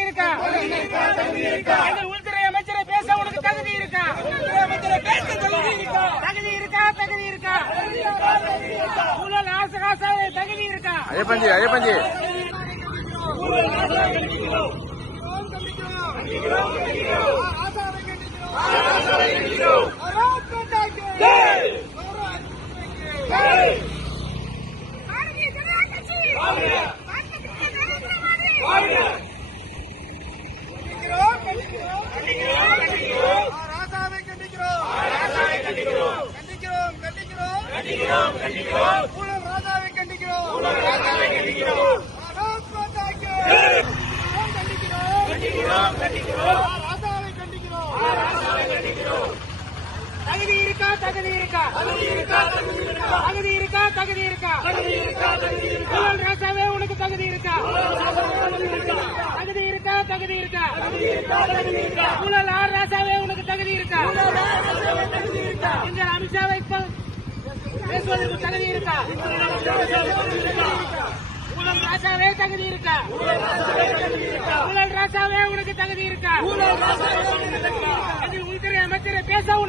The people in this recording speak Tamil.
இருக்கா? எங்கள் உள்துறை அமைச்சரை பேச உனக்கு தகுதி இருக்கா? தகுதி இருக்கா? தகுதி இருக்கா? ஊழல் ஆசகாசாவே தகுதி இருக்கா? ஐயப்பஞ்சி தகுதி இருக்கா? தகுதி இருக்கா? தகுதி இருக்கா? தகுதி இருக்கா? ஊழல் ராசாவே உனக்கு தகுதி இருக்கா? தகுதி இருக்கா? தகுதி இருக்கா? ஊழல் ஆர் ராசாவே உனக்கு தகுதி இருக்கா? இந்த அமித்ஷாவை பேசுவதற்கு தகுதி இருக்கா? ஊழல் ராசாவே தகுதி இருக்கா? ஊழல் ராசாவே உனக்கு தகுதி இருக்கா? உள்துறை அமைச்சரை பேச உனக்கு